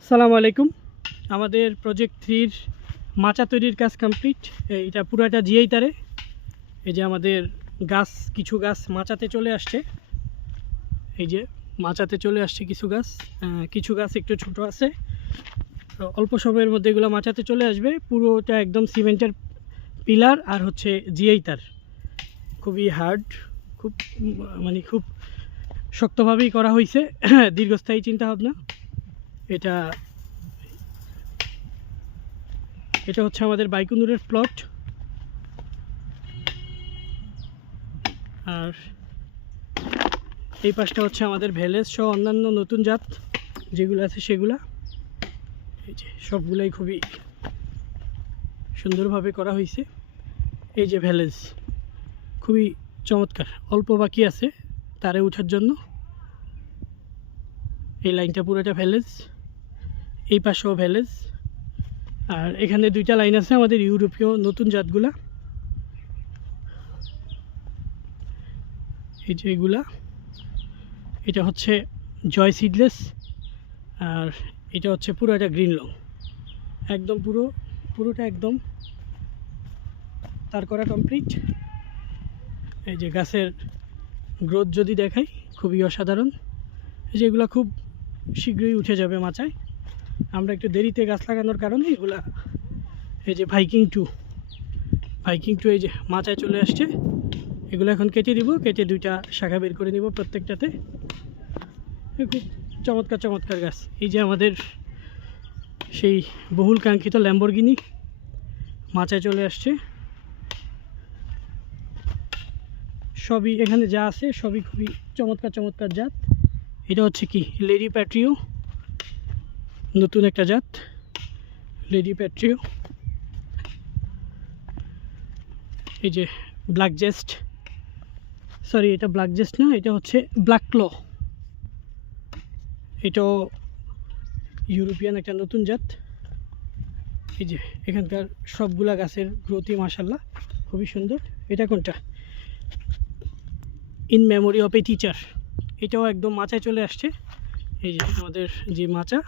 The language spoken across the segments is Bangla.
আসসালামু আলাইকুম। আমাদের প্রজেক্ট 3-র মাচা তৈরির কাজ কমপ্লিট। এটা পুরোটা জিআই তারে। এই যে আমাদের গাছ, কিছু গাছ মাচাতে চলে আসছে। এই যে মাচাতে চলে আসছে কিছু গাছ একটু ছোট আছে, তো অল্প সময়ের মধ্যে এগুলো মাচাতে চলে আসবে। পুরোটা একদম সিমেন্টের পিলার আর হচ্ছে জিআই তার। খুবই হার্ড, খুব খুব শক্তভাবেই করা হয়েছে। দীর্ঘস্থায়ী চিন্তাভাবনা। এটা হচ্ছে আমাদের বাইকুনুরের প্লট। আর এই পাশটা হচ্ছে আমাদের ভ্যালেজ সহ অন্যান্য নতুন জাত যেগুলো আছে সেগুলা। এই যে সবগুলাই খুবই সুন্দরভাবে করা হয়েছে। এই যে ভ্যালেজ খুবই চমৎকার, অল্প বাকি আছে তারে ওঠার জন্য। এই লাইনটা পুরোটা ভ্যালেজ, এই পাশেও ভ্যালেজ। আর এখানে দুইটা লাইন আছে আমাদের ইউরোপীয় নতুন জাতগুলা। এই যে এগুলা, এটা হচ্ছে জয় সিডলেস, আর এটা হচ্ছে পুরোটা গ্রিন লং। একদম পুরোটা একদম তার করা কমপ্লিট। এই যে গাছের গ্রোথ যদি দেখাই, খুবই অসাধারণ। এই যে এগুলো খুব শীঘ্রই উঠে যাবে মাচায়। আমরা একটু দেরিতে গাছ লাগানোর কারণে এগুলা, এই যে ভাইকিং টু এই যে মাচায় চলে আসছে। এগুলো এখন কেটে দিব, কেটে দুইটা শাখা বের করে নিব প্রত্যেকটাতে। খুব চমৎকার গাছ। এই যে আমাদের সেই বহুল কাঙ্ক্ষিত ল্যাম্বরগিনি মাচায় চলে আসছে। সবই এখানে যা আছে সবই খুবই চমৎকার জাত। এটা হচ্ছে কি লেডি প্যাট্রিও, নতুন একটা জাত লেডি প্যাট্রিও। এই যে ব্ল্যাক জেস্ট, সরি এটা ব্ল্যাক জেস্ট না, এটা হচ্ছে ব্ল্যাক ক্লো। এটাও ইউরোপিয়ান একটা নতুন জাত। এই যে এখানকার সবগুলা গাছের গ্রোথই মাশাল্লাহ খুবই সুন্দর। এটা কোনটা? In memory of a teacher. এটাও একদম মাচায় চলে আসছে। এই যে আমাদের যে মাচা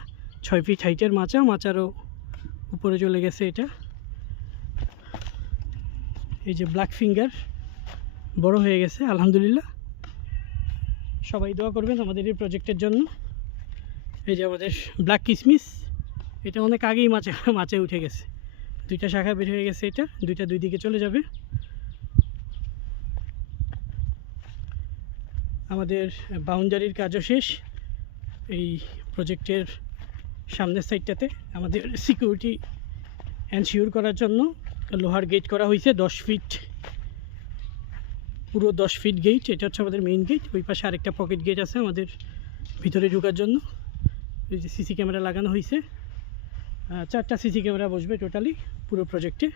6 ফিট হাইটের মাচারও উপরে চলে গেছে এটা। এই যে ব্ল্যাক ফিঙ্গার বড় হয়ে গেছে আলহামদুলিল্লাহ। সবাই দোয়া করবেন আমাদের এই প্রজেক্টের জন্য। এই যে আমাদের ব্ল্যাক কিসমিস, এটা অনেক আগেই মাচায় উঠে গেছে। দুইটা শাখা বের হয়ে গেছে, এটা দুইটা দুই দিকে চলে যাবে। আমাদের বাউন্ডারির কাজও শেষ। এই প্রজেক্টের সামনের সাইডটাতে আমাদের সিকিউরিটি এনশিওর করার জন্য লোহার গেট করা হয়েছে 10 ফিট, পুরো 10 ফিট গেট। এটা হচ্ছে আমাদের মেইন গেট। ওই পাশে আরেকটা পকেট গেট আছে আমাদের ভিতরে ঢোকার জন্য। এই যে সিসি ক্যামেরা লাগানো হয়েছে, 4টা সিসি ক্যামেরা বসবে টোটালি পুরো প্রজেক্টে।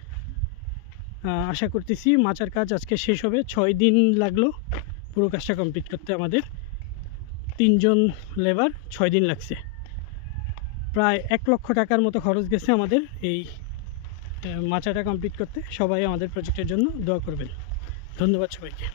আশা করতেছি মাচার কাজ আজকে শেষ হবে। 6 দিন লাগলো পুরো কাজটা কমপ্লিট করতে। আমাদের 3 জন লেবার, 6 দিন লাগছে। প্রায় 1 লক্ষ টাকার মতো খরচ গেছে আমাদের এই মাচাটা কমপ্লিট করতে। সবাই আমাদের প্রজেক্টের জন্য দোয়া করবেন। ধন্যবাদ সবাইকে।